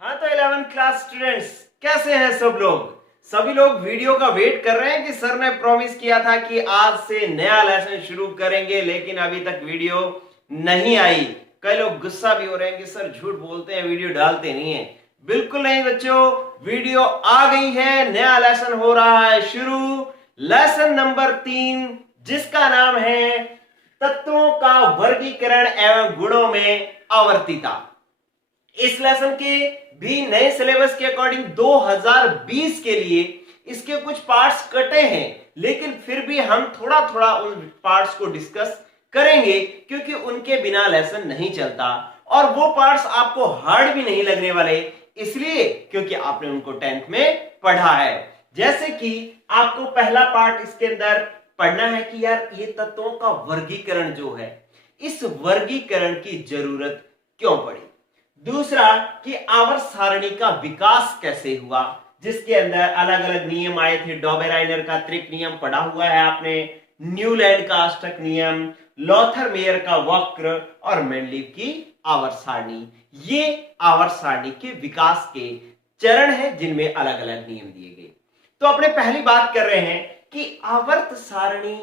हाँ तो 11th class students कैसे हैं सब लोग। सभी लोग वीडियो का वेट कर रहे हैं कि सर ने प्रॉमिस किया था कि आज से नया लेसन शुरू करेंगे, लेकिन अभी तक वीडियो नहीं आई। कई लोग गुस्सा भी हो रहे हैं कि सर झूठ बोलते हैं, वीडियो डालते नहीं है। बिल्कुल नहीं बच्चों, वीडियो आ गई है, नया लेसन हो रहा है शुरू। लेसन नंबर 3 जिसका नाम है तत्वों का वर्गीकरण एवं गुणों में आवर्तीता। इस लेसन के भी नए सिलेबस के अकॉर्डिंग 2020 के लिए इसके कुछ पार्ट्स कटे हैं, लेकिन फिर भी हम थोड़ा थोड़ा उन पार्ट्स को डिस्कस करेंगे क्योंकि उनके बिना लेसन नहीं चलता और वो पार्ट्स आपको हार्ड भी नहीं लगने वाले, इसलिए क्योंकि आपने उनको 10th में पढ़ा है। जैसे कि आपको पहला पार्ट इसके अंदर पढ़ना है कि यार ये तत्वों का वर्गीकरण जो है, इस वर्गीकरण की जरूरत क्यों पड़ी। दूसरा कि आवर्त सारणी का विकास कैसे हुआ, जिसके अंदर अलग अलग नियम आए थे। डॉबेराइनर का त्रिक नियम पढ़ा हुआ है आपने, न्यूलैंड का अष्टक नियम, लॉथर मेयर का वक्र और मेंडलीव की आवर्त सारणी। ये आवर्त सारणी के विकास के चरण है जिनमें अलग अलग नियम दिए गए। तो अपने पहली बात कर रहे हैं कि आवर्त सारणी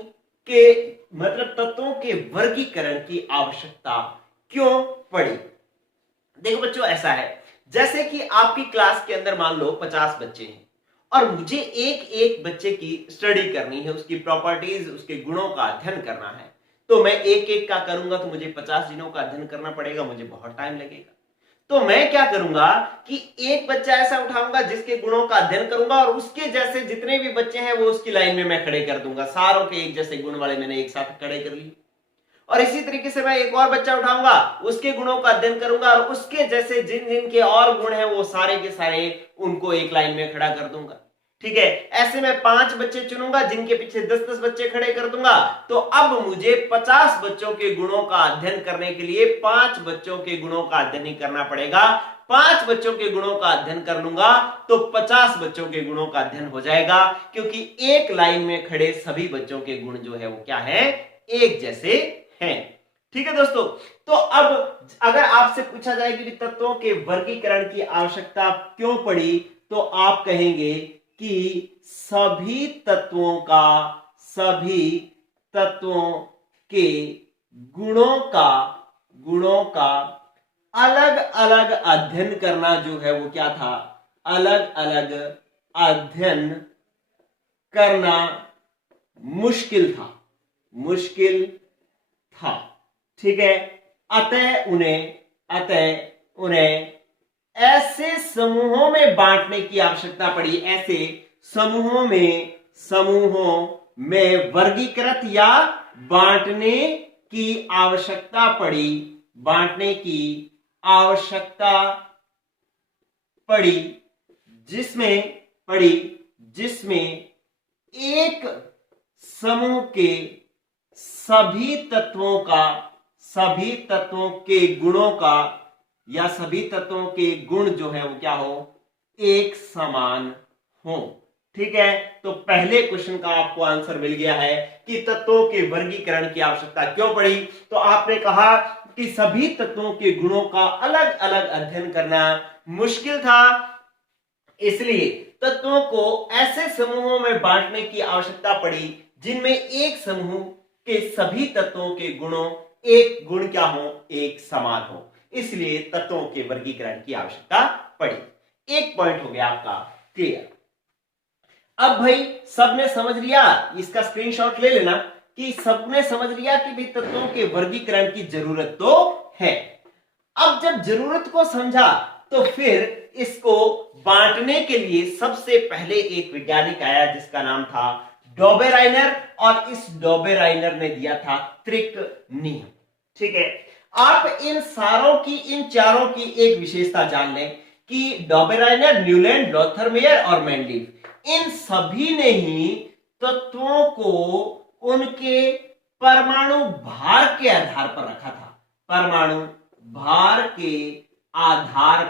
के मतलब तत्वों के वर्गीकरण की आवश्यकता क्यों पड़ी। देखो बच्चों, ऐसा है जैसे कि आपकी क्लास के अंदर मान लो 50 बच्चे हैं और मुझे एक एक बच्चे की स्टडी करनी है, उसकी प्रॉपर्टीज, उसके गुणों का अध्ययन करना है। तो मैं एक एक का करूंगा तो मुझे 50 दिनों का अध्ययन करना पड़ेगा, मुझे बहुत टाइम लगेगा। तो मैं क्या करूंगा कि एक बच्चा ऐसा उठाऊंगा जिसके गुणों का अध्ययन करूंगा और उसके जैसे जितने भी बच्चे हैं वो उसकी लाइन में मैं खड़े कर दूंगा। सारों के एक जैसे गुण वाले मैंने एक साथ खड़े कर लिए और इसी तरीके से मैं एक और बच्चा उठाऊंगा, उसके गुणों का अध्ययन करूंगा और उसके जैसे जिन जिन के और गुण हैं वो सारे के सारे उनको एक लाइन में खड़ा कर दूंगा। ठीक है, ऐसे मैं 5 बच्चे चुनूंगा जिनके पीछे 10-10 बच्चे खड़े कर दूंगा। तो अब मुझे 50 बच्चों के गुणों का अध्ययन करने के लिए 5 बच्चों के गुणों का अध्ययन ही करना पड़ेगा। 5 बच्चों के गुणों का अध्ययन कर लूंगा तो 50 बच्चों के गुणों का अध्ययन हो जाएगा, क्योंकि एक लाइन में खड़े सभी बच्चों के गुण जो है वो क्या है, एक जैसे हैं। ठीक है दोस्तों, तो अब अगर आपसे पूछा जाए कि तत्वों के वर्गीकरण की आवश्यकता क्यों पड़ी, तो आप कहेंगे कि सभी तत्वों के गुणों का अलग अलग अध्ययन करना जो है वो क्या था, अलग अलग अध्ययन करना मुश्किल था। ठीक है, अतः उन्हें ऐसे समूहों में बांटने की आवश्यकता पड़ी, ऐसे समूहों में वर्गीकृत या बांटने की आवश्यकता पड़ी, जिसमें एक समूह के सभी तत्वों के गुणों का या सभी तत्वों के गुण जो है वो क्या हो, एक समान हो। ठीक है, तो पहले क्वेश्चन का आपको आंसर मिल गया है कि तत्वों के वर्गीकरण की आवश्यकता क्यों पड़ी। तो आपने कहा कि सभी तत्वों के गुणों का अलग अलग अध्ययन करना मुश्किल था, इसलिए तत्वों को ऐसे समूहों में बांटने की आवश्यकता पड़ी जिनमें एक समूह के सभी तत्वों के गुणों एक गुण क्या हो, एक समान हो, इसलिए तत्वों के वर्गीकरण की आवश्यकता पड़ी। एक पॉइंट हो गया आपका क्लियर। अब भाई सबने समझ लिया, इसका स्क्रीनशॉट ले लेना कि सबने समझ लिया कि भाई तत्वों के वर्गीकरण की जरूरत तो है। अब जब जरूरत को समझा तो फिर इसको बांटने के लिए सबसे पहले एक वैज्ञानिक आया जिसका नाम था डॉबेराइनर, और इस डॉबेराइनर ने दिया था त्रिक नियम। ठीक है, आप इन चारों की एक विशेषता जान लें कि डॉबेराइनर, न्यूलैंड, लॉथर मेयर और मेंडलीव, इन सभी ने ही तत्वों को उनके परमाणु भार के आधार पर रखा था। परमाणु भार के आधार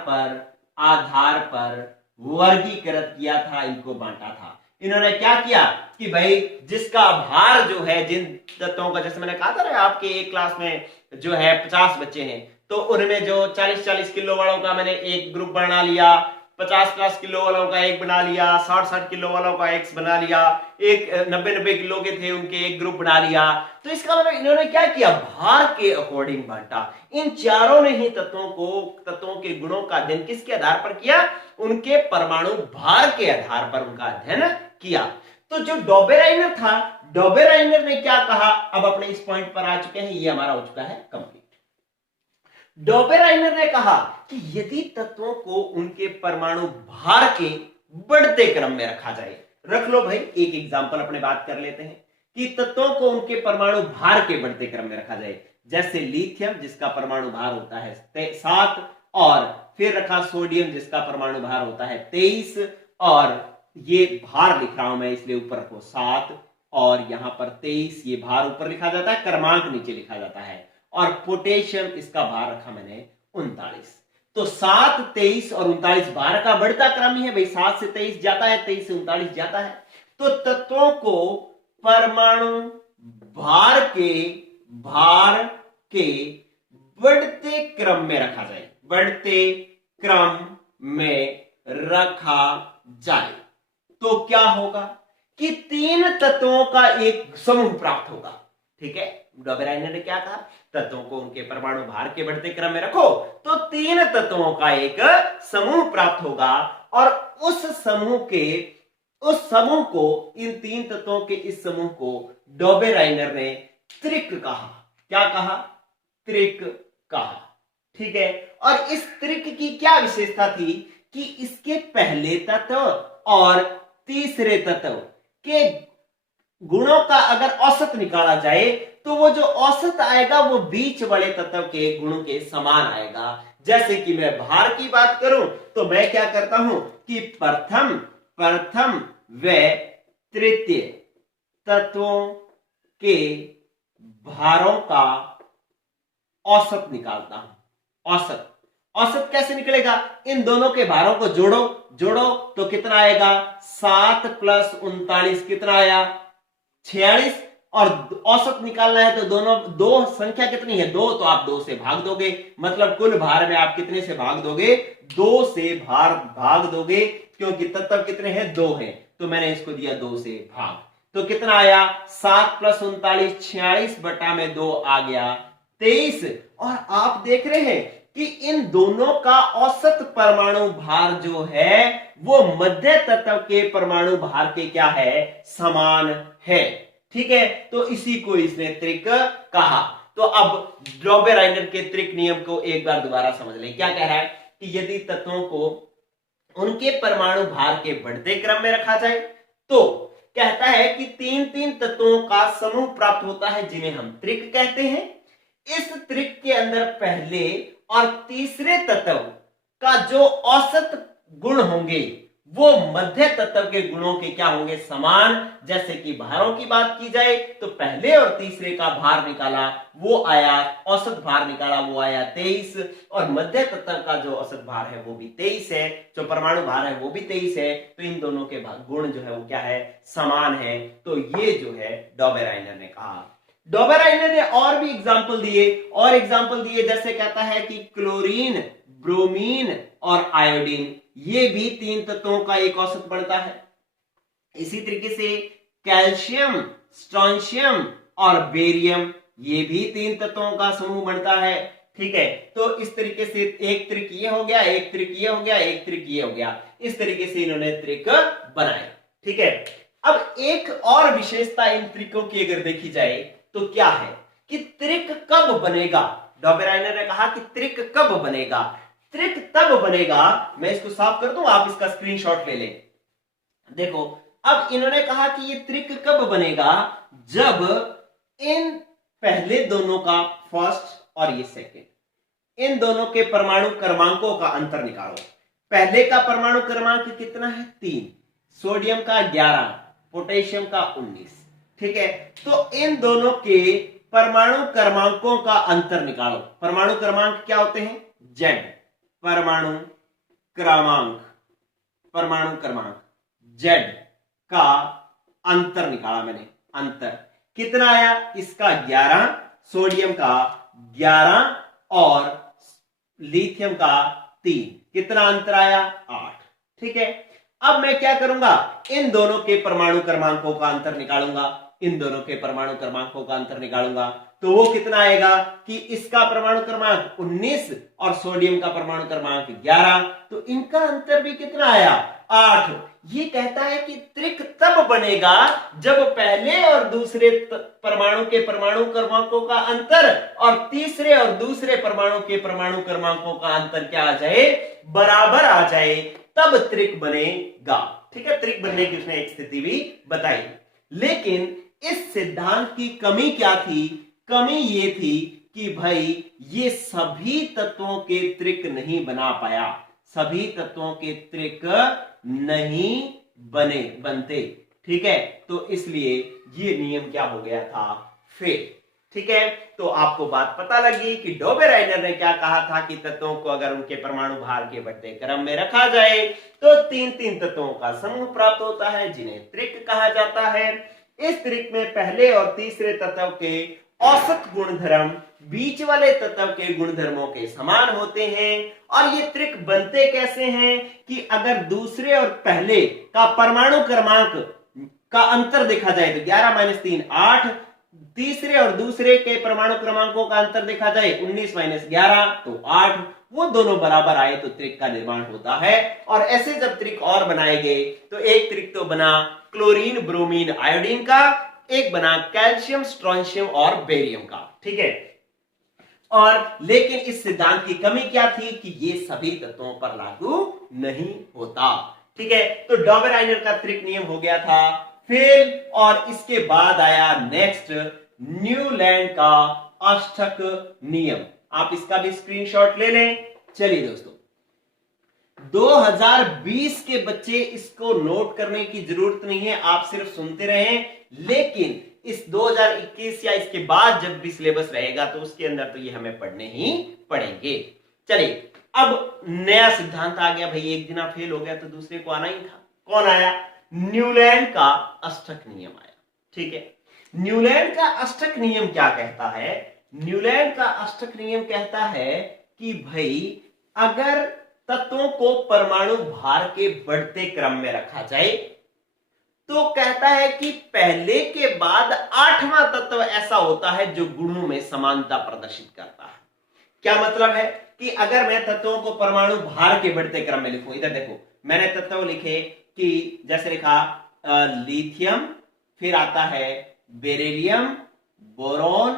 पर वर्गीकृत किया था, इनको बांटा था। इन्होंने क्या किया कि भाई जिसका भार जो है, जिन तत्वों का, जैसे मैंने कहा था ना आपके एक क्लास में जो है 50 बच्चे हैं, तो उनमें जो 40-40 किलो वालों का मैंने एक ग्रुप बना लिया, 50-50 किलो वालों का एक बना लिया, 60-60 किलो वालों का एक बना लिया, एक 90-90 किलो के थे उनके एक ग्रुप बना लिया। तो इसका मतलब इन्होंने क्या किया, भार के अकॉर्डिंग बांटा। इन चारों ने ही तत्वों के गुणों का अध्ययन किसके आधार पर किया, उनके परमाणु भार के आधार पर उनका अध्ययन किया। तो जो डॉबेराइनर था, डॉबेराइनर ने क्या कहा, अब अपने इस पॉइंट पर आ चुके हैं, ये हमारा हो चुका है कंप्लीट। डॉबेराइनर ने कहा कि यदि तत्वों को उनके परमाणु भार के बढ़ते क्रम में रखा जाए, रख लो भाई, एक एग्जांपल अपने बात कर लेते हैं कि तत्वों को उनके परमाणु भार के बढ़ते क्रम में रखा जाए। जैसे लिथियम जिसका परमाणु भार होता है 7, और फिर रखा सोडियम जिसका परमाणु भार होता है 23, और ये भार लिख रहा हूं मैं इसलिए ऊपर रखो 7, और यहां पर 23, ये भार ऊपर लिखा जाता है, क्रमांक नीचे लिखा जाता है। और पोटेशियम इसका भार रखा मैंने 39। तो 7, 23 और 39 भार का बढ़ता क्रम ही है भाई, 7 से 23 जाता है, 23 से 39 जाता है। तो तत्वों को परमाणु भार के बढ़ते क्रम में रखा जाए, बढ़ते क्रम में रखा जाए, तो क्या होगा कि 3 तत्वों का एक समूह प्राप्त होगा। ठीक है, डॉबेराइनर ने क्या कहा, तत्वों को उनके परमाणु भार के बढ़ते क्रम में रखो तो 3 तत्वों का एक समूह प्राप्त होगा, और उस समूह को इन 3 तत्वों के इस समूह को डॉबेराइनर ने त्रिक कहा। क्या कहा, त्रिक कहा। ठीक है, और इस त्रिक की क्या विशेषता थी कि इसके पहले तत्व और तीसरे तत्व के गुणों का अगर औसत निकाला जाए तो वो जो औसत आएगा वो बीच वाले तत्व के गुणों के समान आएगा। जैसे कि मैं भार की बात करूं तो मैं क्या करता हूं कि प्रथम व तृतीय तत्वों के भारों का औसत निकालता हूं। औसत कैसे निकलेगा, इन दोनों के भारों को जोड़ो तो कितना आएगा, 7 + 39 कितना आया, 46, और औसत निकालना है तो दो संख्या कितनी है, 2, तो आप 2 से भाग दोगे, मतलब कुल भार में आप कितने से भाग दोगे, 2 से भाग दोगे, क्योंकि तत्व कितने हैं, 2 हैं, तो मैंने इसको दिया 2 से भाग, तो कितना आया, 7 + 39 46/2 आ गया 23। और आप देख रहे हैं कि इन दोनों का औसत परमाणु भार जो है वो मध्य तत्व के परमाणु भार के क्या है, समान है। ठीक है, तो इसी को इसने त्रिक कहा। तो अब डॉबेराइनर के त्रिक नियम को एक बार दोबारा समझ लें। क्या कह रहा है कि यदि तत्वों को उनके परमाणु भार के बढ़ते क्रम में रखा जाए तो कहता है कि 3 तत्वों का समूह प्राप्त होता है जिन्हें हम त्रिक कहते हैं। इस त्रिक के अंदर पहले और तीसरे तत्व का जो औसत गुण होंगे वो मध्य तत्व के गुणों के क्या होंगे, समान। जैसे कि भारों की बात की जाए तो पहले और तीसरे का भार निकाला वो आया, औसत भार निकाला वो आया 23, और मध्य तत्व का जो औसत भार है वो भी 23 है, जो परमाणु भार है वो भी 23 है। तो इन दोनों के गुण जो है वो क्या है, समान है। तो ये जो है डॉबेराइनर ने कहा। डॉबेराइनर ने और भी एग्जाम्पल दिए, जैसे कहता है कि क्लोरीन, ब्रोमीन और आयोडीन ये भी 3 तत्वों का एक औसत बनता है। इसी तरीके से कैल्शियम, स्ट्रोंशियम और बेरियम ये भी 3 तत्वों का समूह बनता है। ठीक है, तो इस तरीके से एक त्रिक ये हो गया, एक त्रिक ये हो गया, एक त्रिक ये हो गया, इस तरीके से इन्होंने त्रिक बनाए। ठीक है, अब एक और विशेषता इन त्रिकों की अगर देखी जाए तो क्या है कि त्रिक कब बनेगा। डॉबेराइनर ने कहा कि त्रिक कब बनेगा, त्रिक तब बनेगा, मैं इसको साफ कर दूं, आप इसका स्क्रीनशॉट ले लें। देखो, अब इन्होंने कहा कि ये त्रिक कब बनेगा, जब इन पहले दोनों का, फर्स्ट और ये सेकंड, इन दोनों के परमाणु क्रमांकों का अंतर निकालो। पहले का परमाणु क्रमांक कितना है, 3, सोडियम का 11, पोटेशियम का 19। ठीक है, तो इन दोनों के परमाणु क्रमांकों का अंतर निकालो। परमाणु क्रमांक क्या होते हैं, जेड, परमाणु क्रमांक जेड का अंतर निकाला मैंने। अंतर कितना आया, इसका 11, सोडियम का 11 और लिथियम का 3, कितना अंतर आया 8। ठीक है, अब मैं क्या करूंगा, इन दोनों के परमाणु क्रमांकों का अंतर निकालूंगा, इन दोनों के परमाणु क्रमांकों का अंतर निकालूंगा, तो वो कितना आएगा कि इसका परमाणु क्रमांक 19 और सोडियम का परमाणु क्रमांक 11, तो इनका अंतर भी कितना आया 8। ये कहता है कि त्रिक तब बनेगा जब पहले और दूसरे परमाणु के परमाणु क्रमांकों का अंतर और तीसरे और दूसरे परमाणु के परमाणु क्रमांकों का अंतर क्या आ जाए, बराबर आ जाए, तब त्रिक बनेगा। ठीक है, त्रिक बनने की उसने एक स्थिति भी बताई। लेकिन इस सिद्धांत की कमी क्या थी, कमी ये थी कि भाई ये सभी तत्वों के त्रिक नहीं बना पाया, सभी तत्वों के त्रिक नहीं बनते। ठीक है, तो इसलिए ये नियम क्या हो गया था, फेल। ठीक है, तो आपको बात पता लगी कि डोबेराइनर ने क्या कहा था कि तत्वों को अगर उनके परमाणु भार के बढ़ते क्रम में रखा जाए तो 3-3 तत्वों का समूह प्राप्त होता है जिन्हें त्रिक कहा जाता है। इस त्रिक में पहले और तीसरे तत्व के औसत गुणधर्म बीच वाले तत्व के गुणधर्मों के समान होते हैं। और ये त्रिक बनते कैसे हैं कि अगर दूसरे और पहले का परमाणु क्रमांक का अंतर देखा जाए तो 11 - 3 8, तीसरे और दूसरे के परमाणु क्रमांकों का अंतर देखा जाए 19 - 11 तो 8, वो दोनों बराबर आए तो त्रिक का निर्माण होता है। और ऐसे जब त्रिक और बनाए गए तो एक त्रिक तो बना क्लोरीन ब्रोमीन आयोडीन का, एक बना कैल्शियम स्ट्रोंशियम और बेरियम का। ठीक है, और लेकिन इस सिद्धांत की कमी क्या थी कि ये सभी तत्वों पर लागू नहीं होता। ठीक है, तो डोबेराइनर का त्रिक नियम हो गया था फेल। और इसके बाद आया नेक्स्ट न्यूलैंड का अष्टक नियम। आप इसका भी स्क्रीनशॉट ले लें। चलिए दोस्तों, 2020 के बच्चे इसको नोट करने की जरूरत नहीं है, आप सिर्फ सुनते रहें। लेकिन इस 2021 या इसके बाद जब भी सिलेबस रहेगा तो उसके अंदर तो ये हमें पढ़ने ही पड़ेंगे। चलिए, अब नया सिद्धांत आ गया भाई, एक दिन आप फेल हो गया तो दूसरे को आना ही था। कौन आया, न्यूलैंड का अष्टक नियम आया। ठीक है, न्यूलैंड का अष्टक नियम क्या कहता है, न्यूलैंड का अष्टक नियम कहता है कि भाई अगर तत्वों को परमाणु भार के बढ़ते क्रम में रखा जाए तो कहता है कि पहले के बाद 8वां तत्व ऐसा होता है जो गुणों में समानता प्रदर्शित करता है। क्या मतलब है कि अगर मैं तत्वों को परमाणु भार के बढ़ते क्रम में लिखूं, इधर देखो मैंने तत्व लिखे कि जैसे लिखा लिथियम, फिर आता है beryllium, boron,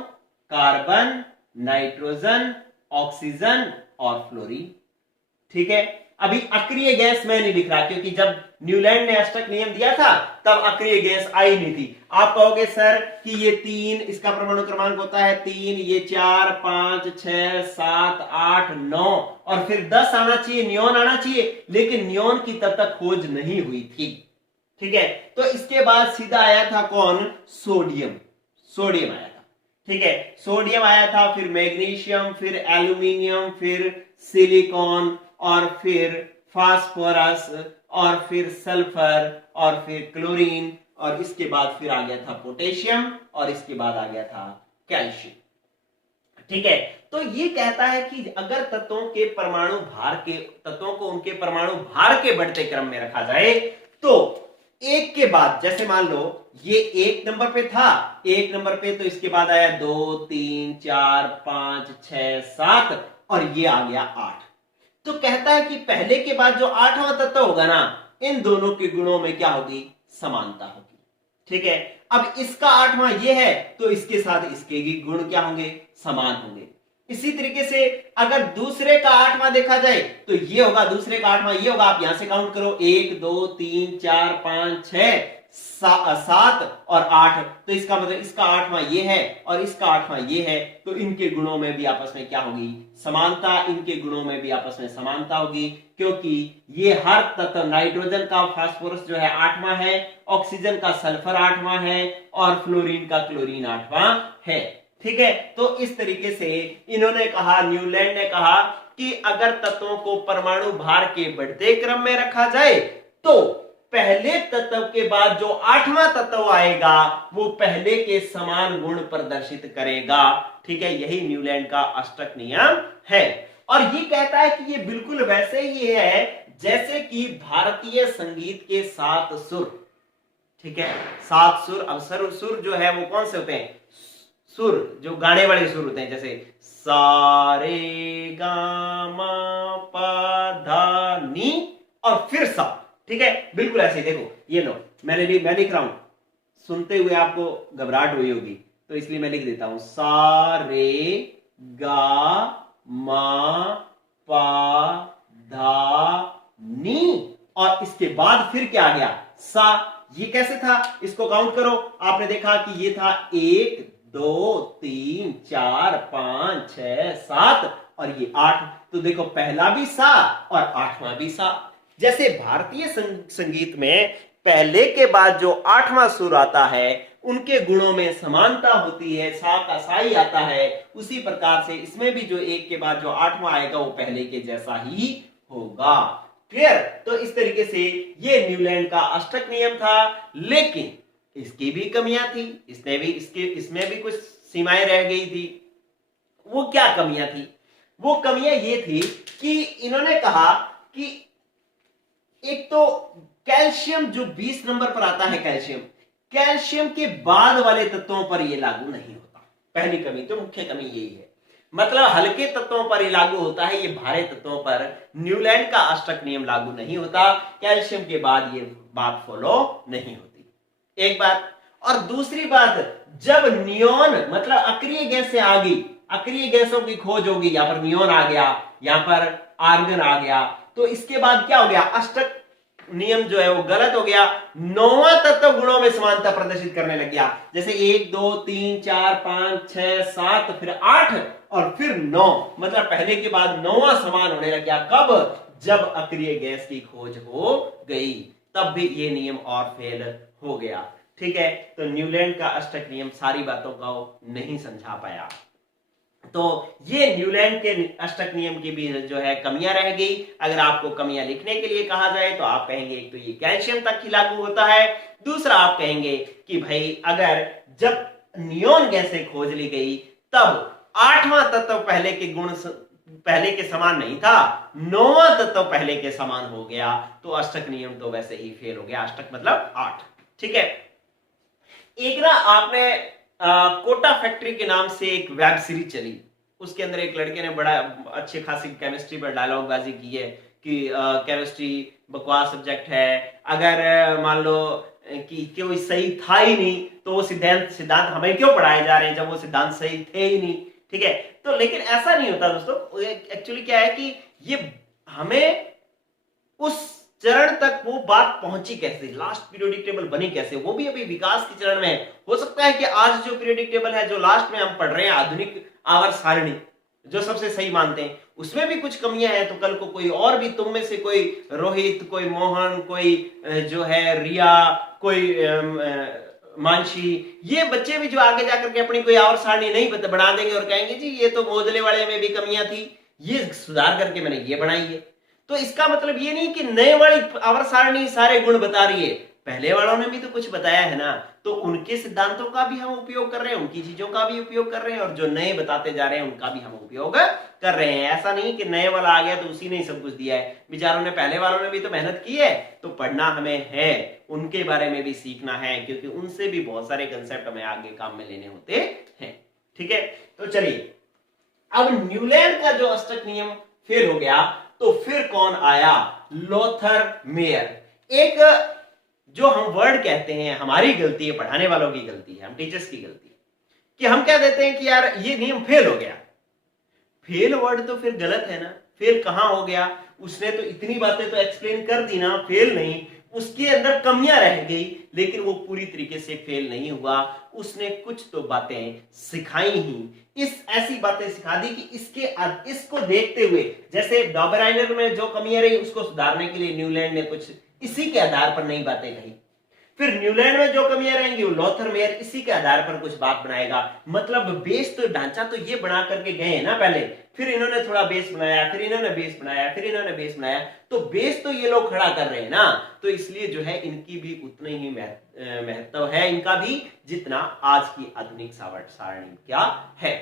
carbon, nitrogen, oxygen और फ्लोरीन। ठीक है, अभी अक्रिय गैस मैं नहीं लिख रहा क्योंकि जब न्यूलैंड ने अष्टक नियम दिया था तब अक्रिय गैस आई नहीं थी। आप कहोगे सर कि ये 3, इसका परमाणु क्रमांक होता है 3, ये 4 5 6 7 8 9 और फिर 10 आना चाहिए, नियोन आना चाहिए, लेकिन नियोन की तब तक खोज नहीं हुई थी। ठीक है, तो इसके बाद सीधा आया था कौन, सोडियम। सोडियम आया था। ठीक है, सोडियम आया था, फिर मैग्नीशियम, फिर एल्यूमिनियम, फिर सिलिकॉन और फिर फास्फोरस और फिर सल्फर और फिर क्लोरीन और इसके बाद फिर आ गया था पोटेशियम और इसके बाद आ गया था कैल्शियम। ठीक है, तो ये कहता है कि अगर तत्वों के परमाणु भार के तत्वों को उनके परमाणु भार के बढ़ते क्रम में रखा जाए तो एक के बाद, जैसे मान लो ये 1 नंबर पे था, 1 नंबर पे, तो इसके बाद आया 2 3 4 5 6 7 और ये आ गया 8। तो कहता है कि पहले के बाद जो 8वां तत्व होगा ना, इन दोनों के गुणों में क्या होगी, समानता होगी। ठीक है, अब इसका 8वां ये है तो इसके साथ इसके भी गुण क्या होंगे, समान होंगे। इसी तरीके से अगर दूसरे का 8वां देखा जाए तो ये होगा, दूसरे का 8वां ये होगा। आप यहां से काउंट करो, 1 2 3 4 5 6 7 और 8, तो इसका मतलब इसका 8वां ये है और इसका 8वां ये है, तो इनके गुणों में भी आपस में क्या होगी, समानता। इनके गुणों में भी आपस में समानता होगी क्योंकि ये हर तत्व, नाइट्रोजन का फास्फोरस जो है 8वां है, ऑक्सीजन का सल्फर 8वां है और फ्लोरीन का क्लोरीन 8वां है। ठीक है, तो इस तरीके से इन्होंने कहा, न्यूलैंड ने कहा कि अगर तत्वों को परमाणु भार के बढ़ते क्रम में रखा जाए तो पहले तत्व के बाद जो 8वां तत्व आएगा वो पहले के समान गुण प्रदर्शित करेगा। ठीक है, यही न्यूलैंड का अष्टक नियम है। और ये कहता है कि ये बिल्कुल वैसे ही है जैसे कि भारतीय संगीत के 7 सुर। ठीक है, 7 सुर। अब सुर जो है वो कौन से होते हैं? सुर जो गाने वाले सुर होते हैं, जैसे सा रे गा मा पा धा नी और फिर सा। ठीक है, बिल्कुल ऐसे। देखो ये लो, मैं लिख रहा हूं, सुनते हुए आपको घबराहट हुई होगी तो इसलिए मैं लिख देता हूं, सा रे गा मा पा धा नी और इसके बाद फिर क्या आ गया? सा। ये कैसे था? इसको काउंट करो। आपने देखा कि ये था 1 2 3 4 5 6 7 और ये 8। तो देखो पहला भी सा और 8वां भी सा। जैसे भारतीय संगीत में पहले के बाद जो 8वां सुर आता है उनके गुणों में समानता होती है, सा का सा ही आता है, उसी प्रकार से इसमें भी जो एक के बाद जो 8वां आएगा वो पहले के जैसा ही होगा। क्लियर? तो इस तरीके से ये न्यूलैंड का अष्टक नियम था, लेकिन इसकी भी कमियां थी। इसमें भी कुछ सीमाएं रह गई थी। वो क्या कमियां थी? वो कमियां ये थी कि इन्होंने कहा कि एक तो कैल्शियम जो 20 नंबर पर आता है, कैल्शियम के बाद वाले तत्वों पर यह लागू नहीं होता। पहली कमी, तो मुख्य कमी यही है। मतलब हल्के तत्वों पर ही लागू होता है, ये भारे तत्वों पर न्यूलैंड का अष्टक नियम लागू नहीं होता। कैल्शियम के बाद ये बात फॉलो नहीं होती, एक बात। और दूसरी बात, जब नियोन मतलब अक्रिय गैसें आ गई, अक्रिय गैसों की खोज होगी, यहां पर नियोन आ गया, यहां पर आर्गन आ गया, तो इसके बाद क्या हो गया? अष्टक नियम जो है वो गलत हो गया। 9वां तत्व गुणों में समानता प्रदर्शित करने लग गया। जैसे 1 2 3 4 5 6 7 फिर 8 और फिर 9, मतलब पहले के बाद 9वां समान होने लग गया। कब? जब अक्रिय गैस की खोज हो गई, तब भी ये नियम और फेल हो गया। ठीक है, तो न्यूलैंड का अष्टक नियम सारी बातों को नहीं समझा पाया। तो ये न्यूलैंड के अष्टक नियम की भी जो है कमियां रह गई। अगर आपको कमियां लिखने के लिए कहा जाए तो आप कहेंगे एक तो ये कैल्शियम तक ही लागू होता है, दूसरा आप कहेंगे कि भाई अगर जब नियोन गैसें खोज ली गई तब 8वां तत्व पहले के समान नहीं था, 9वां तत्व पहले के समान हो गया, तो अष्टक नियम तो वैसे ही फेल हो गया। अष्टक मतलब 8। ठीक है, एक ना आपने कोटा फैक्ट्री के नाम से एक वेब सीरीज चली, उसके अंदर एक लड़के ने बड़ा अच्छी खासी केमिस्ट्री पर डायलॉग बाजी की है कि केमिस्ट्री बकवास सब्जेक्ट है, अगर मान लो कि कोई सही था ही नहीं तो वो सिद्धांत हमें क्यों पढ़ाए जा रहे हैं जब वो सिद्धांत सही थे ही नहीं। ठीक है, तो लेकिन ऐसा नहीं होता दोस्तों। एक्चुअली क्या है कि ये हमें उस चरण तक वो बात पहुंची कैसे, लास्ट पीरियोडिक टेबल बनी कैसे, वो भी अभी विकास के चरण में। हो सकता है कि आज जो पीरियोडिक टेबल है जो लास्ट में हम पढ़ रहे हैं, आधुनिक आवर्त सारणी जो सबसे सही मानते हैं, उसमें भी कुछ कमियां हैं, तो कल को कोई और भी तुम में से कोई रोहित, कोई मोहन, कोई जो है रिया, कोई मानसी, ये बच्चे भी जो आगे जाकर के अपनी कोई आवर्त सारणी नहीं बना देंगे और कहेंगे जी ये तो मोजले वाले में भी कमियां थी, ये सुधार करके मैंने ये बनाई है। तो इसका मतलब ये नहीं कि नए वाली आवर्त सारणी सारे गुण बता रही है, पहले वालों ने भी तो कुछ बताया है ना, तो उनके सिद्धांतों का भी हम उपयोग कर रहे हैं, उनकी चीजों का भी उपयोग कर रहे हैं, और जो नए बताते जा रहे हैं उनका भी हम उपयोग कर रहे हैं। ऐसा नहीं कि नए वाला आ गया तो उसी ने ही सब कुछ दिया है, बेचारों ने पहले वालों ने भी तो मेहनत की है, तो पढ़ना हमें है, उनके बारे में भी सीखना है, क्योंकि उनसे भी बहुत सारे कंसेप्ट हमें आगे काम में लेने होते हैं। ठीक है, तो चलिए अब न्यूलैंड का जो अष्टक नियम फेल हो गया, तो फिर कौन आया? Lothar Meyer. एक जो हम वर्ड कहते हैं, हमारी गलती है, पढ़ाने वालों की गलती है, हम टीचर्स की गलती है कि हम क्या देते हैं कि यार ये नियम फेल हो गया। फेल वर्ड तो फिर गलत है ना, फेल कहां हो गया? उसने तो इतनी बातें तो एक्सप्लेन कर दी ना, फेल नहीं, उसके अंदर कमियां रह गई, लेकिन वो पूरी तरीके से फेल नहीं हुआ, उसने कुछ तो बातें सिखाई ही। ऐसी बातें सिखा दी कि इसको देखते हुए, जैसे डॉबराइनर में जो कमियां रही उसको सुधारने के लिए न्यूलैंड ने कुछ इसी के आधार पर नई बातें कही, फिर न्यूलैंड में जो कमियां रहेंगी वो लोथर मेयर इसी के आधार पर कुछ बात बनाएगा। मतलब बेस तो ढांचा तो ये बना करके गए हैं ना पहले, फिर इन्होंने थोड़ा बेस बनाया, फिर इन्होंने बेस बनाया, फिर इन्होंने बेस बनाया, तो बेस तो ये लोग खड़ा कर रहे हैं ना, तो इसलिए जो है इनकी भी उतनी ही महत्व है, इनका भी जितना आज की आधुनिक सारणी क्या है।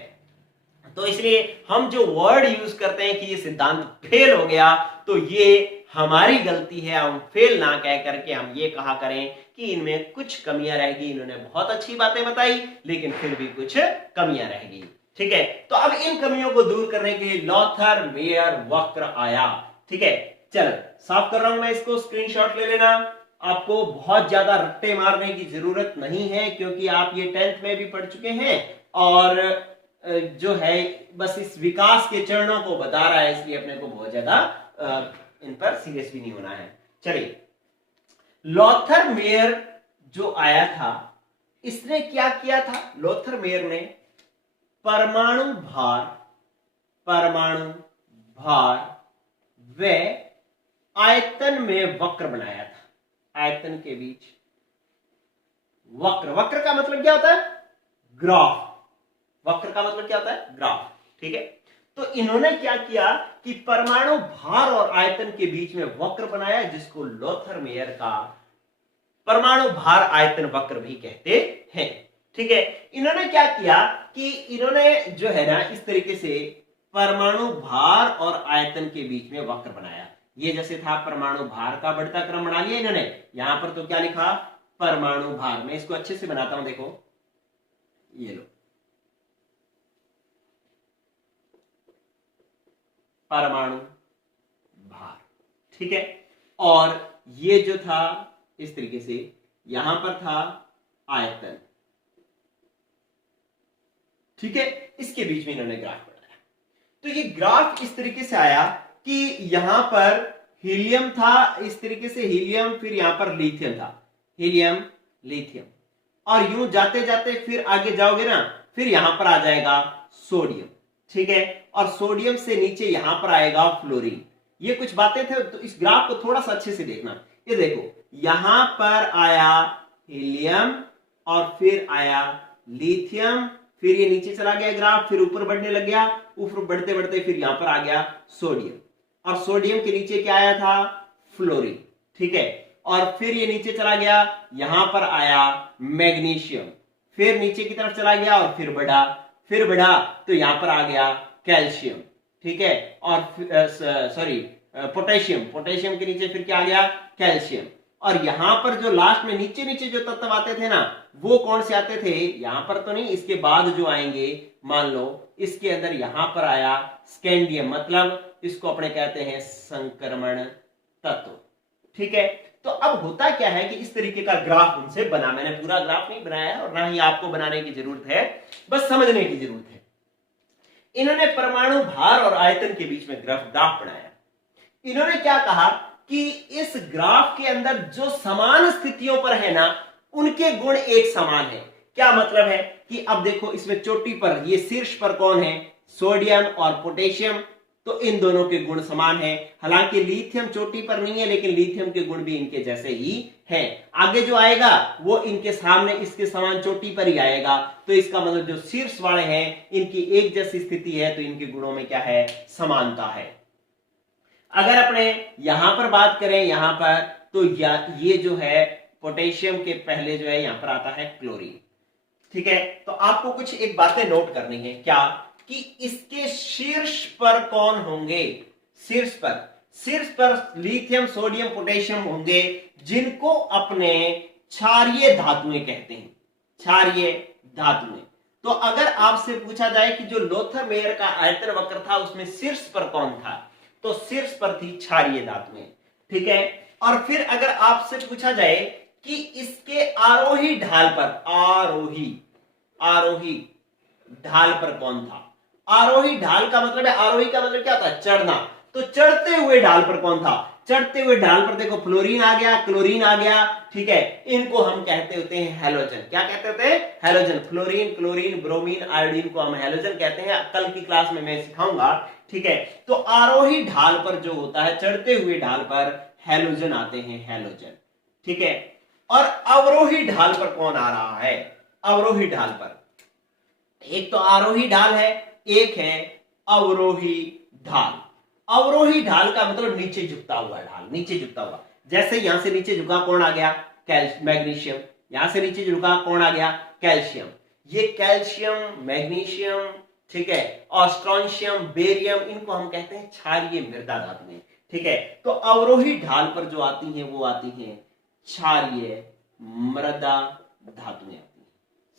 तो इसलिए हम जो वर्ड यूज करते हैं कि ये सिद्धांत फेल हो गया, तो ये हमारी गलती है। हम फेल ना कह करके हम ये कहा करें कि इनमें कुछ कमियां रहेगी, इन्होंने बहुत अच्छी बातें बताई लेकिन फिर भी कुछ कमियां रहेगी। ठीक है, तो अब इन कमियों को दूर करने के लिए लॉथर मेयर वक्र आया। ठीक है, चलो साफ कर रहा हूं मैं इसको, स्क्रीनशॉट ले लेना। आपको बहुत ज्यादा रट्टे मारने की जरूरत नहीं है क्योंकि आप ये 10th में भी पढ़ चुके हैं और जो है बस इस विकास के चरणों को बता रहा है, इसलिए अपने को बहुत ज्यादा इन पर सीरियस भी नहीं होना है। चलिए, लॉथर मेयर जो आया था, इसने क्या किया था? लॉथर मेयर ने परमाणु भार व आयतन में वक्र बनाया था। आयतन के बीच वक्र, वक्र का मतलब क्या होता है? ग्राफ। वक्र का मतलब क्या होता है? ग्राफ। ठीक है, तो इन्होंने क्या किया कि परमाणु भार और आयतन के बीच में वक्र बनाया, जिसको लॉथर मेयर का परमाणु भार आयतन वक्र भी कहते हैं। ठीक है, इन्होंने क्या किया कि इन्होंने जो है ना इस तरीके से परमाणु भार और आयतन के बीच में वक्र बनाया। ये जैसे था परमाणु भार का बढ़ता क्रम बना लिया इन्होंने, यहां पर तो क्या लिखा? परमाणु भार। मैं इसको अच्छे से बनाता हूं, देखो ये लो, परमाणु भार। ठीक है, और ये जो था इस तरीके से, यहां पर था आयतन। ठीक है, इसके बीच में इन्होंने ग्राफ बनाया। तो ये ग्राफ इस तरीके से आया कि यहां पर हीलियम था, इस तरीके से हीलियम, फिर यहां पर लिथियम था, हीलियम लिथियम, और यूं जाते जाते फिर आगे जाओगे ना, फिर यहां पर आ जाएगा सोडियम। ठीक है, और सोडियम से नीचे यहां पर आएगा फ्लोरीन। ये कुछ बातें थे, तो इस ग्राफ को थोड़ा सा अच्छे से देखना। ये देखो, यहां पर आया हीलियम और फिर आया लिथियम, फिर ये नीचे चला गया ग्राफ, फिर ऊपर बढ़ने लग गया, ऊपर बढ़ते बढ़ते फिर यहां पर आ गया सोडियम, और सोडियम के नीचे क्या आया था? फ्लोरीन। ठीक है, और फिर ये नीचे चला गया, यहां पर आया मैग्नीशियम, फिर नीचे की तरफ चला गया और फिर बढ़ा तो यहां पर आ गया कैल्शियम। ठीक है, और पोटेशियम के नीचे फिर क्या आ गया? कैल्शियम। और यहां पर जो लास्ट में नीचे नीचे जो तत्व आते थे ना, वो कौन से आते थे? यहां पर तो नहीं, इसके बाद जो आएंगे, मान लो इसके अंदर यहां पर आया स्कैंडियम, मतलब इसको अपने कहते हैं संक्रमण तत्व। ठीक है, तो अब होता क्या है कि इस तरीके का ग्राफ उनसे बना। मैंने पूरा ग्राफ नहीं बनाया है और ना ही आपको बनाने की जरूरत है, बस समझने की जरूरत है। इन्होंने परमाणु भार और आयतन के बीच में ग्राफ बनाया। इन्होंने क्या कहा कि इस ग्राफ के अंदर जो समान स्थितियों पर है ना, उनके गुण एक समान है। क्या मतलब है कि अब देखो, इसमें चोटी पर, ये शीर्ष पर कौन है? सोडियम और पोटेशियम, तो इन दोनों के गुण समान है। हालांकि लिथियम चोटी पर नहीं है, लेकिन लिथियम के गुण भी इनके जैसे ही हैं। आगे जो आएगा वो इनके सामने इसके समान चोटी पर ही आएगा, तो इसका मतलब जो शीर्ष वाले हैं इनकी एक जैसी स्थिति है, तो इनके गुणों में क्या है? समानता है। अगर अपने यहां पर बात करें, यहां पर तो ये जो है पोटेशियम के पहले जो है यहां पर आता है क्लोरीन। ठीक है, तो आपको कुछ एक बातें नोट करनी है। क्या? कि इसके शीर्ष पर कौन होंगे? शीर्ष पर लिथियम, सोडियम, पोटेशियम होंगे, जिनको अपने क्षारीय धातुएं कहते हैं। क्षारीय धातुएं। तो अगर आपसे पूछा जाए कि जो लॉथर मेयर का आयतन वक्र था उसमें शीर्ष पर कौन था, तो शीर्ष पर थी क्षारीय धातुएं। ठीक है, और फिर अगर आपसे पूछा जाए कि इसके आरोही ढाल पर, आरोही ढाल पर कौन था? आरोही ढाल का मतलब है, आरोही का मतलब क्या होता है? चढ़ना। तो चढ़ते हुए ढाल पर कौन था? चढ़ते हुए ढाल पर देखो फ्लोरीन आ गया, क्लोरीन आ गया। ठीक है, इनको हम कहते होते हैं हैलोजन। क्या कहते होते हैं? Halogen. Fluorine, chlorine, bromine, iodine को हम हैलोजन कहते हैं। कल की क्लास में मैं सिखाऊंगा। ठीक है, तो आरोही ढाल पर जो होता है, चढ़ते हुए ढाल पर हैलोजन आते हैं, हैलोजन। ठीक है, और अवरोही ढाल पर कौन आ रहा है? अवरोही ढाल पर एक तो आरोही ढाल है, एक है अवरोही ढाल। अवरोही ढाल का मतलब नीचे झुकता हुआ ढाल, नीचे झुकता हुआ। जैसे यहां से नीचे झुका कौन आ गया? मैग्नीशियम। यहां से नीचे झुका कौन आ गया? कैल्शियम। ये कैल्शियम, मैग्नीशियम, ठीक है, और स्ट्रोंशियम, बेरियम, इनको हम कहते हैं क्षारीय मृदा धातुएं। ठीक है, तो अवरोही ढाल पर जो आती हैं वो आती हैं क्षारीय मृदा धातुएं,